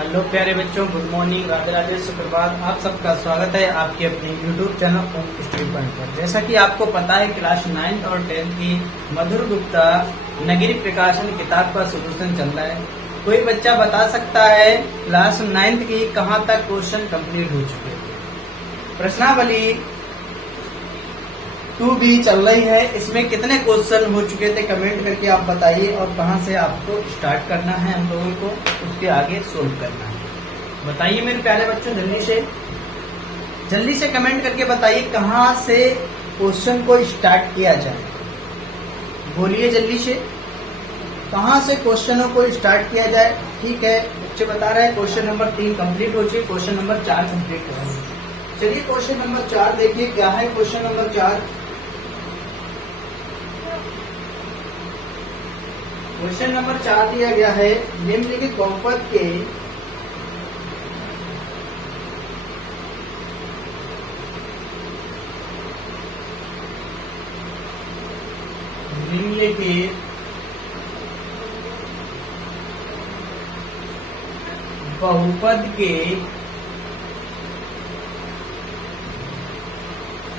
Hello प्यारे बच्चों, good morning, Radhe Radhe, सुप्रभात। आप सबका स्वागत है आपके अपने YouTube channel home study point पर। जैसा कि आपको पता है, क्लास 9th और 10th की मधुर गुप्ता नगरी प्रकाशन किताब का सोल्यूशन चल रहा है। कोई बच्चा बता सकता है क्लास 9th की कहाँ तक क्वेश्चन कंप्लीट हो चुके थे? प्रश्नावली 2 भी चल रही है, इसमें कितने क्वेश्चन हो चुके थे कमेंट करके आप बताइए, और कहाँ से आपको स्टार्ट करना है हम लोगों को उसके आगे सोल्व करना है। बताइए मेरे प्यारे बच्चों, जल्दी से कमेंट करके बताइए कहाँ से क्वेश्चन को स्टार्ट किया जाए। बोलिए जल्दी से, कहाँ से क्वेश्चनों को स्टार्ट किया जाए। ठीक है, बच्चे बता रहे हैं क्वेश्चन नंबर 3 कंप्लीट हो चुके, क्वेश्चन नंबर 4 कंप्लीट कर रहे हैं। चलिए क्वेश्चन नंबर 4 देखिए क्या है। क्वेश्चन नंबर 4, क्वेश्चन नंबर 4 दिया गया है, निम्नलिखित बहुपद के बहुपद के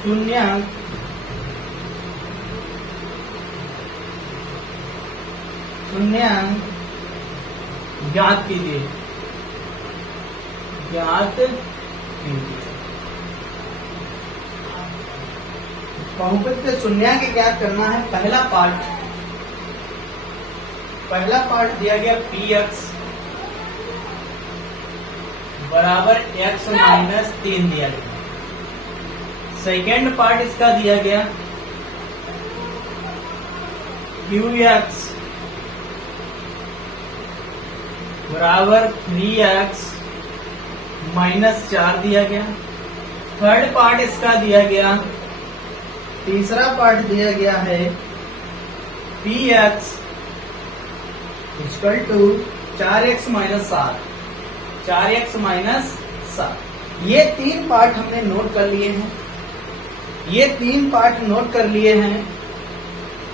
शून्यांक ज्ञात कीजिए। बहुपद के शून्यांक ज्ञात करना है। पहला पार्ट दिया गया px बराबर x माइनस 3 दिया गया। सेकेंड पार्ट इसका दिया गया qx बराबर 3x माइनस 4 दिया गया। थर्ड पार्ट इसका दिया गया, तीसरा पार्ट दिया गया है px equal to 4x minus 7। 4x minus 7, ये 3 पार्ट हमने नोट कर लिए हैं।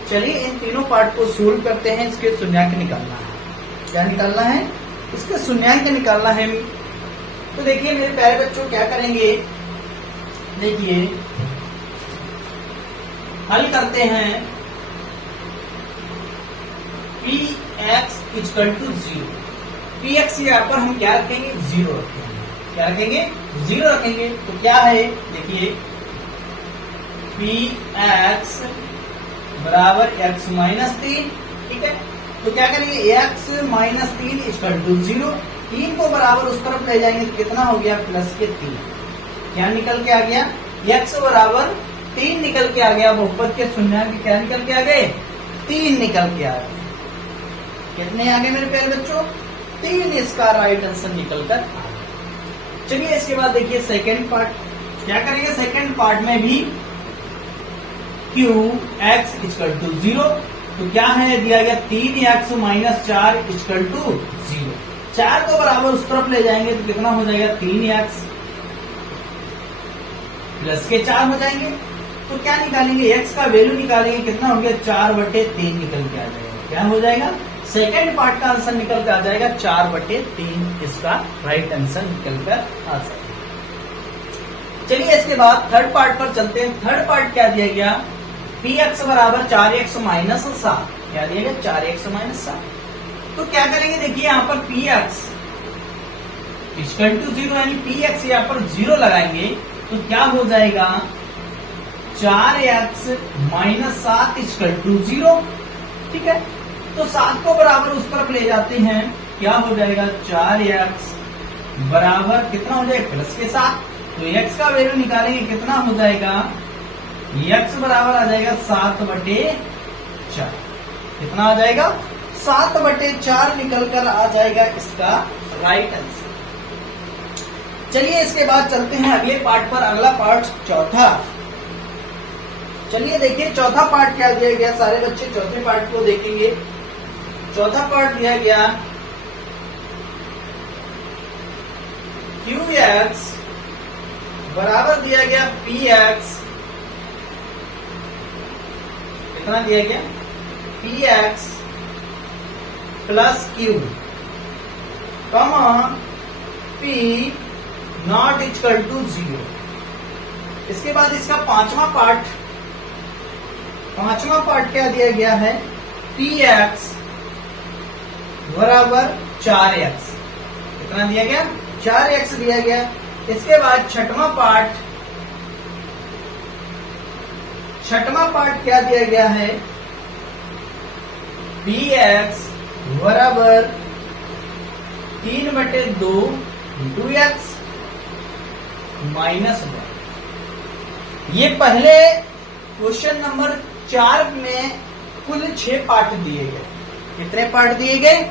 चलिए इन तीनों पार्ट को सोल्व करते हैं। इसके शून्यांक निकालना है। क्या निकालना है? इसका शून्यांक निकालना है। तो देखिए मेरे प्यारे बच्चों, क्या करेंगे, देखिए हल करते हैं। px इक्वल टू 0, px यहाँ पर हम क्या रखेंगे? 0 रखेंगे। क्या रखेंगे? 0 रखेंगे। तो क्या है, देखिए px बराबर x माइनस 3। ठीक है, तो क्या करेंगे? x minus 3 equal to 0। 3 को बराबर उस तरफ ले जाएंगे तो कितना हो गया? प्लस के 3। क्या निकल के आ गया? x बराबर 3 निकल के आ गया। बहुपद के शून्यांक क्या निकल के आ गए? 3 निकल के आ गए। कितने आ गए मेरे प्यारे बच्चों? 3 इसका राइट आंसर निकल कर आ गया। चलिए इसके बाद देखिए सेकेंड पार्ट। क्या करेंगे? सेकेंड पार्ट में भी qx इक्वल टू 0। तो क्या है दिया गया? 3x minus 4 equal to 0। 4 को बराबर उस तरफ ले जाएंगे तो कितना हो जाएगा? 3x प्लस के 4 हो जाएंगे। तो क्या निकालेंगे? x का वैल्यू निकालेंगे, कितना हो गया? 4/3 निकल के आ जाएगा। क्या हो जाएगा? सेकेंड पार्ट का आंसर निकल के आ जाएगा 4/3। इसका राइट आंसर निकल कर आ जाएगा। चलिए इसके बाद थर्ड पार्ट पर चलते हैं। थर्ड पार्ट क्या दिया गया? px बराबर 4x माइनस 7। क्या दिया गया? 4x minus 7। तो क्या करेंगे? देखिए यहाँ पर px इक्वल टू 0, यानी px यहाँ पर 0 लगाएंगे तो क्या हो जाएगा? 4x minus 7 equal to 0। ठीक है, तो 7 को बराबर उस तरफ ले जाते हैं। क्या हो जाएगा? 4x बराबर कितना हो जाएगा? प्लस के 7। तो x का वैल्यू निकालेंगे, कितना हो जाएगा? x बराबर आ जाएगा 7/4। कितना आ जाएगा? 7/4 निकल कर आ जाएगा इसका राइट आंसर। चलिए इसके बाद चलते हैं अगले पार्ट पर। अगला पार्ट चौथा। चलिए देखिए चौथा पार्ट क्या दिया गया। सारे बच्चे चौथे पार्ट को देखेंगे। चौथा पार्ट दिया गया qx बराबर दिया गया px। कितना दिया गया? px प्लस क्यू कमा P नॉट इक्वल टू 0। इसके बाद इसका पांचवा पार्ट क्या दिया गया है, Px बराबर 4x। कितना दिया गया, 4x दिया गया। इसके बाद छठवां पार्ट क्या दिया गया है, Px बराबर 3/2 इंटू एक्स माइनस 1। ये पहले क्वेश्चन नंबर 4 में कुल 6 पार्ट दिए गए। कितने पार्ट दिए गए,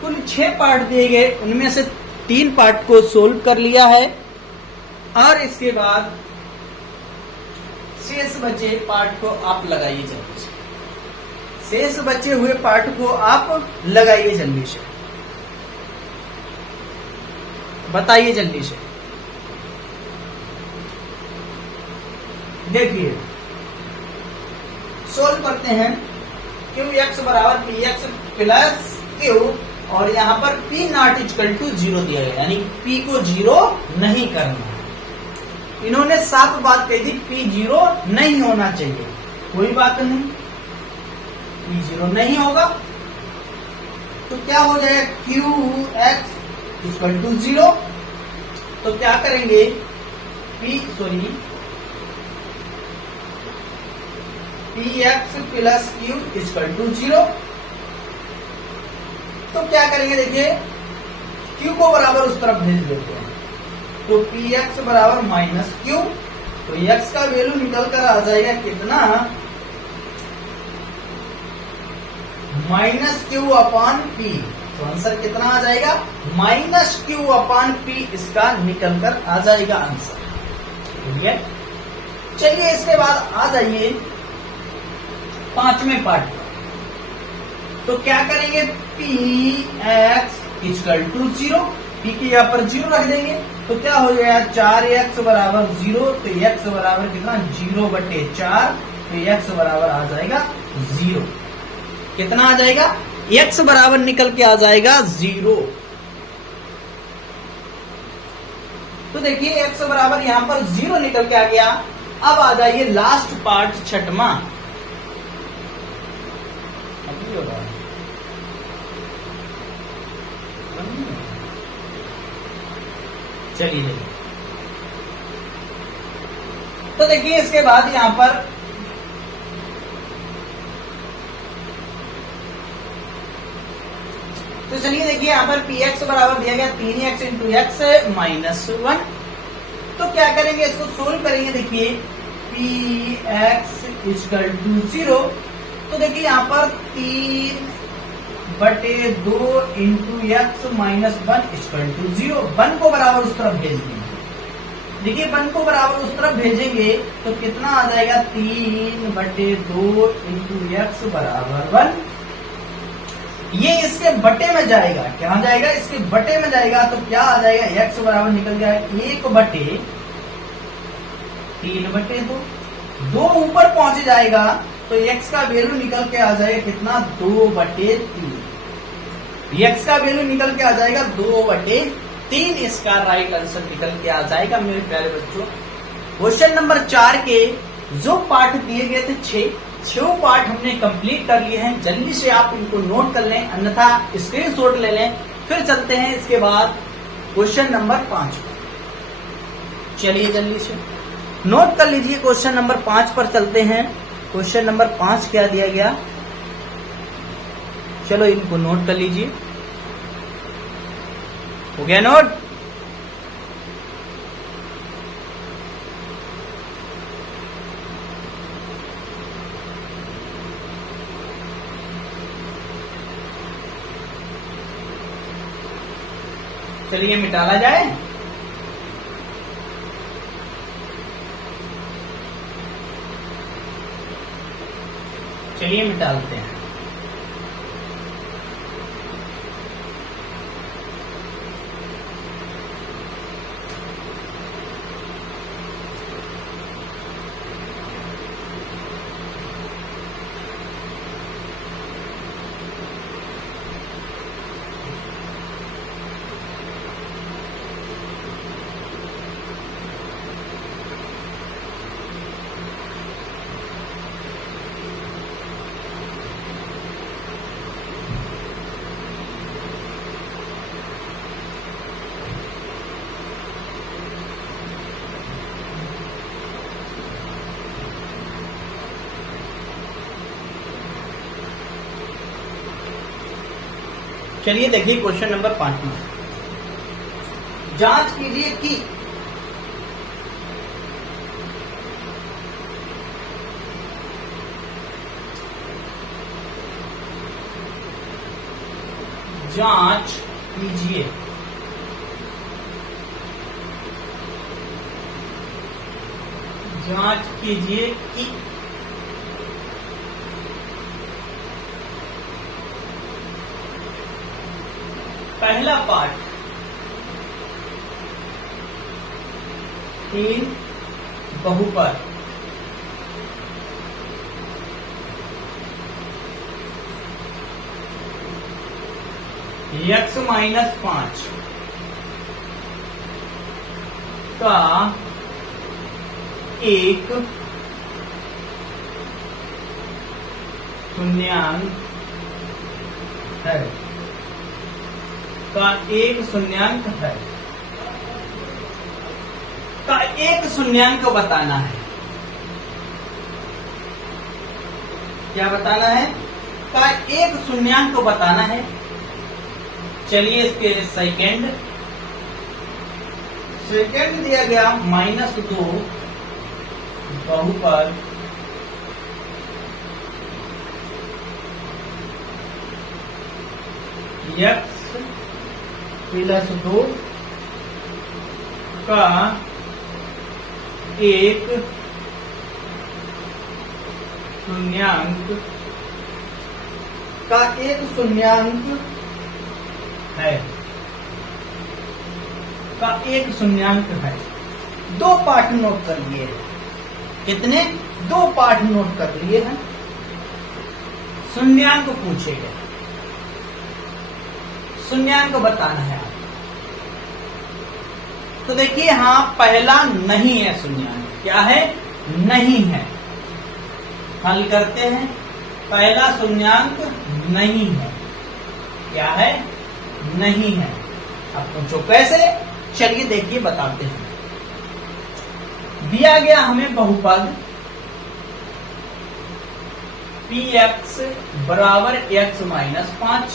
कुल 6 पार्ट दिए गए। उनमें से 3 पार्ट को सोल्व कर लिया है और इसके बाद शेष बचे पार्ट को आप लगाइए जल्दी से। शेष बचे हुए पार्ट को आप लगाइए जल्दी से, बताइए जल्दी से। देखिए सोल्व करते हैं। क्यू एक्स बराबर पी एक्स प्लस क्यू और यहाँ पर पी नॉट इक्वल टू 0 दिया गया, यानी पी को 0 नहीं करना है। इन्होंने साफ बात कही थी, पी 0 नहीं होना चाहिए। कोई बात नहीं, पी 0 नहीं होगा तो क्या हो जाएगा, क्यू एक्स इक्वल टू 0। तो क्या करेंगे, P X plus Q equal to 0। तो क्या करेंगे, देखिए क्यू को बराबर उस तरफ भेज देते हैं, तो पी एक्स बराबर माइनस क्यू। तो एक्स का वैल्यू निकल कर आ जाएगा कितना, माइनस क्यू अपॉन पी। तो आंसर कितना आ जाएगा, माइनस क्यू अपॉन पी इसका निकल कर आ जाएगा आंसर। ठीक है, चलिए इसके बाद आ जाइए पांचवें पार्ट पर। तो क्या करेंगे, P X equal to 0, P के यहाँ पर 0 रख देंगे तो क्या हो जाएगा, 4x बराबर 0। तो x बराबर कितना, 0/4। तो x बराबर आ जाएगा 0। कितना आ जाएगा, x बराबर निकल के आ जाएगा 0। तो देखिए x बराबर यहां पर 0 निकल के आ गया। अब आ जाइए लास्ट पार्ट, छठवां। चलिए तो देखिए इसके बाद यहां पर तो चलिए देखिए यहां पर पी एक्स बराबर दिया गया 3x इंटू एक्स माइनस 1। तो क्या करेंगे, इसको सोल्व करेंगे। देखिए पी एक्स इक्वल टू 0। तो देखिए यहां पर 3/2 into X minus 1 equal to 0। 1 को बराबर उस तरफ भेज देंगे। देखिए 1 को बराबर उस तरफ भेजेंगे तो कितना आ जाएगा, 3/2 इंटू एक्स बराबर 1। ये इसके बटे में जाएगा, क्या जाएगा, इसके बटे में जाएगा। तो क्या आ जाएगा, एक्स बराबर निकल जाएगा 1/3/2। 2 ऊपर पहुंच जाएगा तो x का वैल्यू निकल के आ जाएगा कितना, 2/3। x का वैल्यू निकल के आ जाएगा 2/3। इसका राइट आंसर निकल के आ जाएगा मेरे प्यारे बच्चों। क्वेश्चन नंबर 4 के जो पार्ट दिए गए थे 6 पार्ट हमने कंप्लीट कर लिए हैं। जल्दी से आप इनको नोट कर लें, अन्यथा स्क्रीनशॉट ले लें। फिर चलते हैं इसके बाद क्वेश्चन नंबर 5 पर। चलिए जल्दी से नोट कर लीजिए, क्वेश्चन नंबर 5 पर चलते हैं। क्वेश्चन नंबर 5 क्या दिया गया, चलो इनको नोट कर लीजिए। हो गया नोट, चलिए मिटाला जाए। चलिए मिटालते हैं। चलिए देखिए क्वेश्चन नंबर 5 में जांच कीजिए कि जांच कीजिए कि पहला पार्ट 3 बहुपद x - 5 का एक शून्यांक है का एक शून्यांक बताना है। क्या बताना है? का एक शून्यांक बताना है। चलिए इसके सेकंड दिया गया -2 बहुपद x + 2 का एक शून्यांक है। दो पार्ट नोट कर लिए हैं। कितने? 2 पार्ट नोट कर लिए हैं। शून्यांक पूछे गए, शून्यांक बताना है आप। तो देखिए यहां पहला नहीं है शून्यांक। क्या है? नहीं है। हल करते हैं। पहला शून्यांक नहीं है। क्या है? नहीं है। अब पूछो कैसे? चलिए देखिए बताते हैं। दिया गया हमें बहुपद px बराबर x - 5।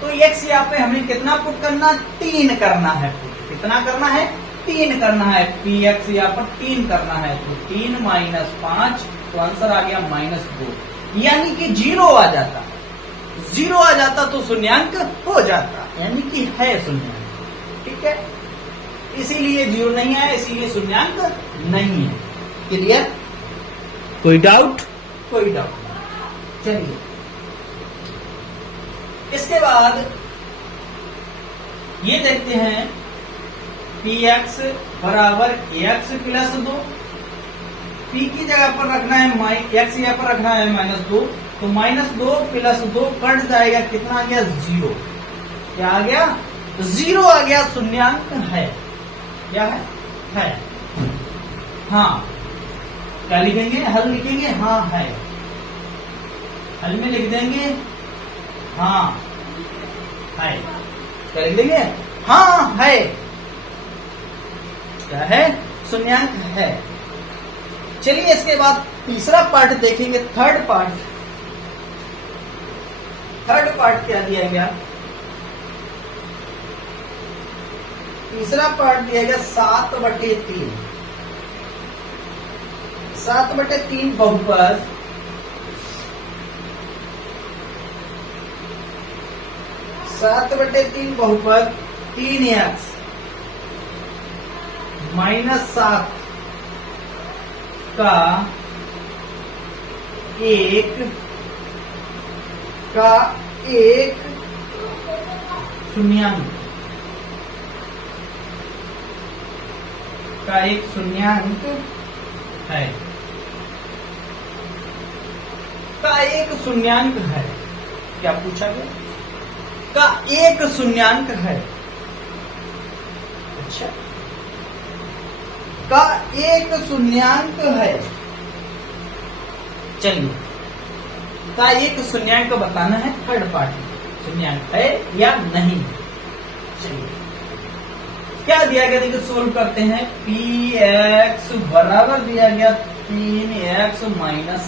तो x यहाँ पे हमें कितना पुट करना? 3 करना है। कितना करना है? 3 करना है। px यहाँ पर 3 करना है। तो 3 - 5 तो आंसर आ गया -2, यानी कि 0 आ जाता। 0 आ जाता तो शून्यांक हो जाता, यानी कि है शून्यांक। ठीक है, इसीलिए 0 नहीं है, इसीलिए शून्यांक नहीं है। क्लियर? कोई डाउट? कोई डाउट नहीं। चलिए इसके बाद ये देखते हैं px बराबर x + 2। p की जगह पर रखना है x, यहाँ पर रखना है -2। तो -2 + 2 कट जाएगा। कितना आ गया? 0। क्या आ गया? 0 आ गया। शून्यांक है। क्या है? हाँ। क्या लिखेंगे? हल लिखेंगे। हाँ है। हल में लिख देंगे हाँ है। क्या लिख देंगे? हाँ है। क्या है? शून्यांक है। चलिए इसके बाद तीसरा पार्ट देखेंगे। थर्ड पार्ट क्या दिया गया? तीसरा पार्ट दिया गया 7/3। 7/3 बहुपद बहुपद 3x - 7 का एक शून्यांक है। का एक शून्यांक है। क्या पूछा गया? का एक शून्यांक है। अच्छा, का एक शून्यांक है। चलिए, का एक शून्यांक बताना है। थर्ड पार्ट शून्यांक है या नहीं। चलिए क्या दिया गया? देखिए सोल्व करते हैं। px बराबर दिया गया 3x -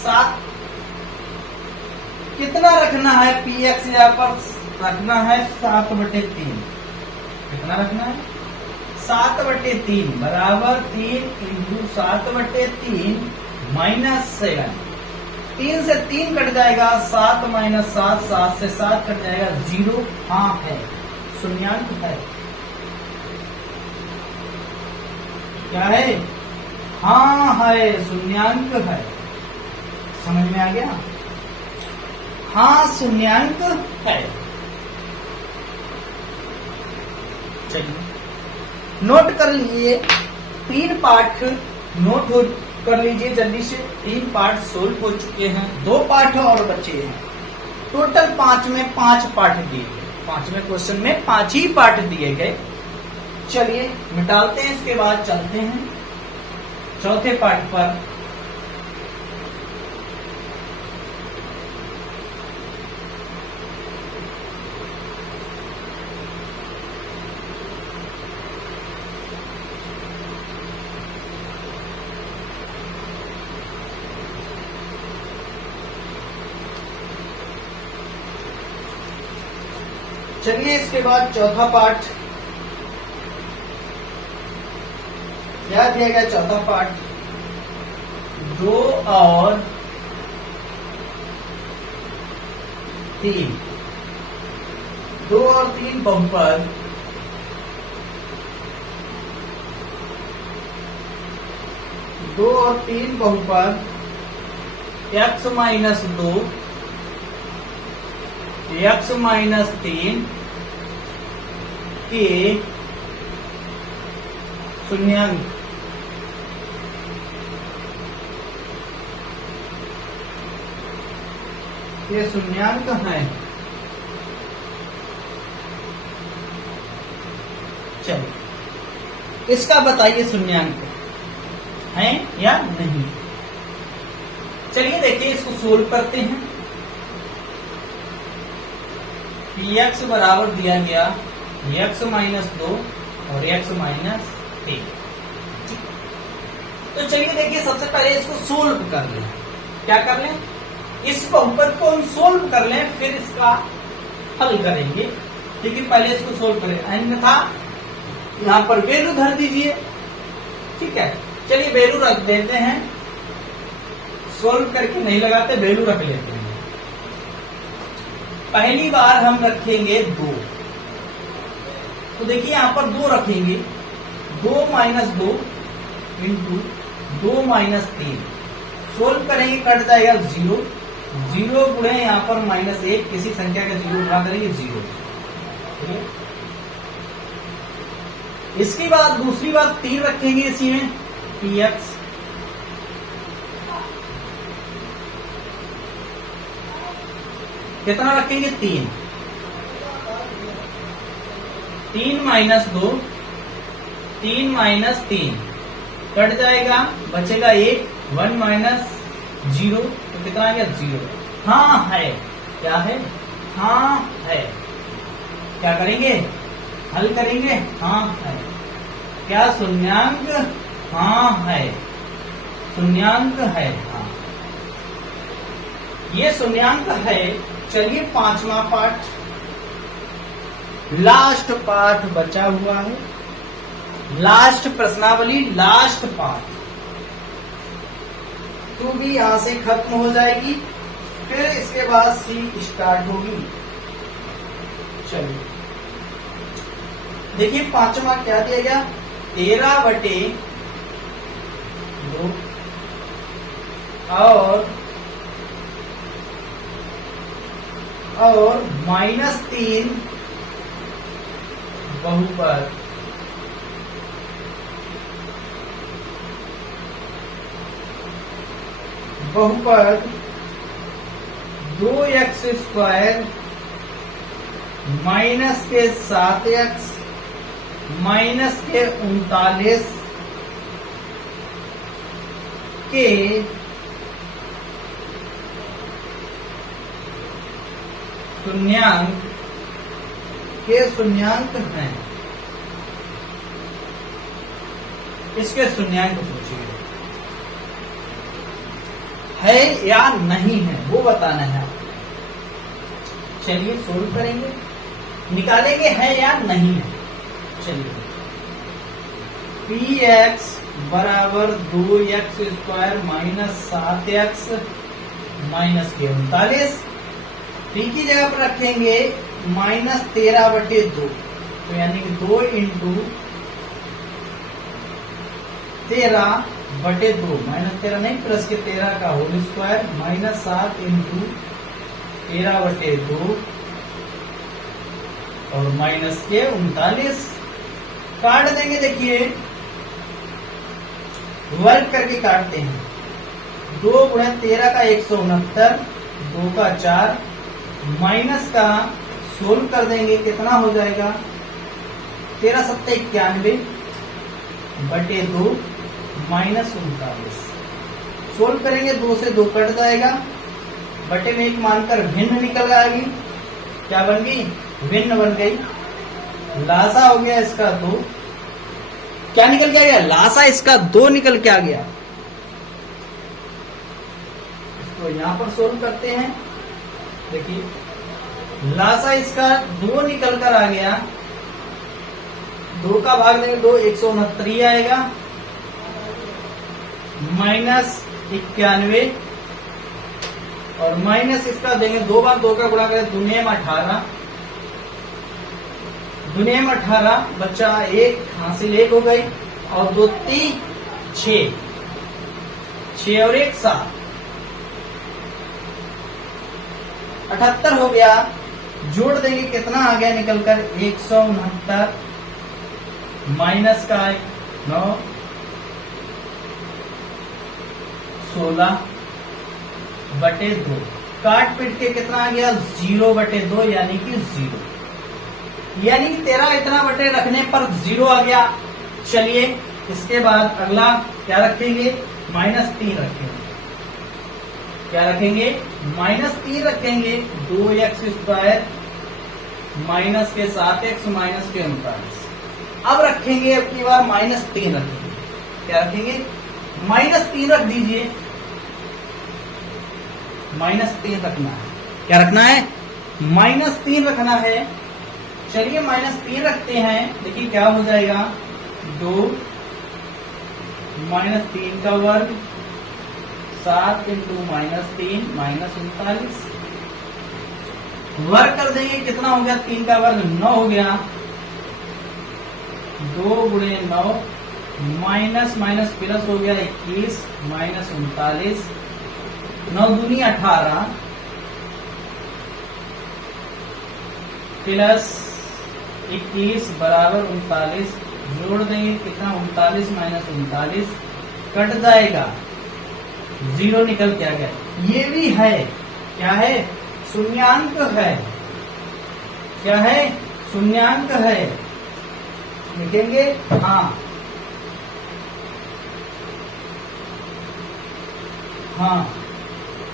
7। कितना रखना है? px यहाँ पर रखना है 7/3। कितना रखना है? 7/3 बराबर 3 × 7/3 -7। 3 से 3 कट जाएगा, 7 - 7, 7 से 7 कट जाएगा, 0। हाँ है, शून्यांक है। क्या है? हाँ है, शून्यांक है। समझ में आ गया? हाँ शून्यांक है। चलिए नोट कर लीजिए, 3 पाठ नोट कर लीजिए जल्दी से। 3 पार्ट सोल्व हो चुके हैं, 2 पार्ट और बचे हैं। टोटल 5 में 5 पार्ट दिए गए, 5वें क्वेश्चन में 5 ही पार्ट दिए गए। चलिए मिटाते हैं, इसके बाद चलते हैं चौथे पार्ट पर। चलिए इसके बाद चौथा पार्ट क्या दिया गया? चौथा पार्ट 2 और 3, 2 और 3 बहुपद, 2 और 3 बहुपद x - 2 x - 3 के शून्यांक। ये शून्यांक है। चलिए इसका बताइए शून्यांक है या नहीं। चलिए देखिए इसको सोल्व करते हैं। x बराबर दिया गया x - 2 और x - 3। तो चलिए देखिए सबसे पहले इसको सोल्व कर लें। क्या कर लें? इस बहुपद को हम सोल्व कर लें, फिर इसका हल करेंगे। लेकिन पहले इसको सोल्व करें, अन्यथा यहां पर वैल्यू धर दीजिए। ठीक है, चलिए वैल्यू रख देते हैं। सोल्व करके नहीं लगाते, वैल्यू रख लेते हैं। पहली बार हम रखेंगे 2, तो देखिए यहां पर 2 रखेंगे। 2 - 2 इंटू 2 - 3 सोल्व करेंगे, कट जाएगा 0। 0 गुणे यहाँ पर -1, किसी संख्या का 0 उठा करेंगे 0। इसके बाद दूसरी बात 3 रखेंगे इसी में, px कितना रखेंगे? 3। 3 - 2 3 - 3 कट जाएगा, बचेगा 1। 1 - 0 तो कितना आ गया? 0। हाँ है। क्या है? हाँ है। क्या करेंगे? हल करेंगे। हाँ है। क्या शून्यांक? हाँ है, शून्यांक है। हाँ ये शून्यांक है। चलिए 5वां पार्ट, लास्ट पार्ट बचा हुआ है। लास्ट प्रश्नावली, लास्ट पार्ट तो भी यहां से खत्म हो जाएगी, फिर इसके बाद सी स्टार्ट होगी। चलिए देखिए 5वां क्या दिया गया? 13/2 और -3 बहुपद। बहुपद 2x² माइनस के 7x माइनस के 39 के शून्यांक हैं। इसके शून्यांक पूछिए, है या नहीं है वो बताना है। चलिए सोल्व करेंगे, निकालेंगे है या नहीं है। चलिए पी एक्स बराबर 2x² माइनस 7x माइनस के 39, पी की जगह पर रखेंगे -13/2, तो यानी कि 2 इंटू 13/2, -13 नहीं प्लस के 13 का होल स्क्वायर, माइनस 7 इंटू 13/2 और माइनस के 39। काट देंगे, देखिए वर्ग करके काटते हैं। 2 गुणे 13 का 169, 2 का 4, माइनस का सोल्व कर देंगे, कितना हो जाएगा 13 7 91 बटे 2 माइनस 39। सोल्व करेंगे, 2 से 2 कट जाएगा, बटे में 1 मानकर भिन्न निकल आएगी। क्या बन गई? भिन्न बन गई। लासा हो गया इसका 2, क्या निकल के आ गया? लासा इसका 2 निकल के आ गया। इसको यहां पर सोल्व करते हैं, देखिए लासा इसका 2 निकल कर आ गया। 2 का भाग देंगे 2, 169 आएगा, माइनस 91 और माइनस इसका देंगे 2 बार 2 का गुणा करें, दुनिया में 18, दुनिया में 18 बच्चा 1 हासिल 1 हो गई, और 2 3 6, 6 और 1 7, 78 हो गया। जोड़ देंगे, कितना आ गया निकलकर 169 माइनस का 9 16 बटे 2, काट पीट के कितना आ गया 0/2 यानी कि 0, यानी कि 13 इतना बटे रखने पर 0 आ गया। चलिए इसके बाद अगला क्या रखेंगे? -3 रखेंगे। क्या रखेंगे? -3 रखेंगे। 2x² माइनस के 7x माइनस के 39। अब रखेंगे, अब की बार -3 रखेंगे। क्या रखेंगे? -3 रख दीजिए, -3 रखना है। क्या रखना है? -3 रखना है। चलिए -3 रखते हैं, देखिए क्या हो जाएगा 2 -3 का वर्ग 7 इंटू -3 -39, वर्ग कर देंगे, कितना हो गया 3 का वर्ग 9 हो गया, 2 गुणे 9 माइनस माइनस प्लस हो गया 21 माइनस 39, 9 दूनी 18 प्लस 21 बराबर 39, जोड़ देंगे कितना 39 माइनस 39 कट जाएगा, 0 निकल के आ गया। ये भी है, क्या है? शून्यांक है। क्या है? शून्यांक है। लिखेंगे हाँ, हाँ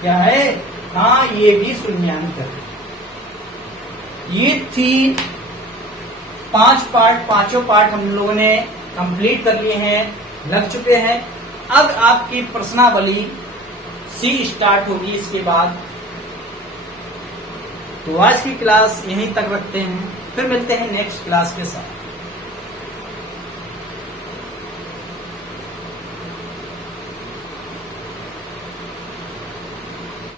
क्या है? हाँ ये भी शून्यांक है। ये थी 5 पार्ट, पांचों पार्ट हम लोगों ने कंप्लीट कर लिए हैं, लग चुके हैं। अब आपकी प्रश्नावली सी स्टार्ट होगी इसके बाद। तो आज की क्लास यहीं तक रखते हैं, फिर मिलते हैं नेक्स्ट क्लास के साथ।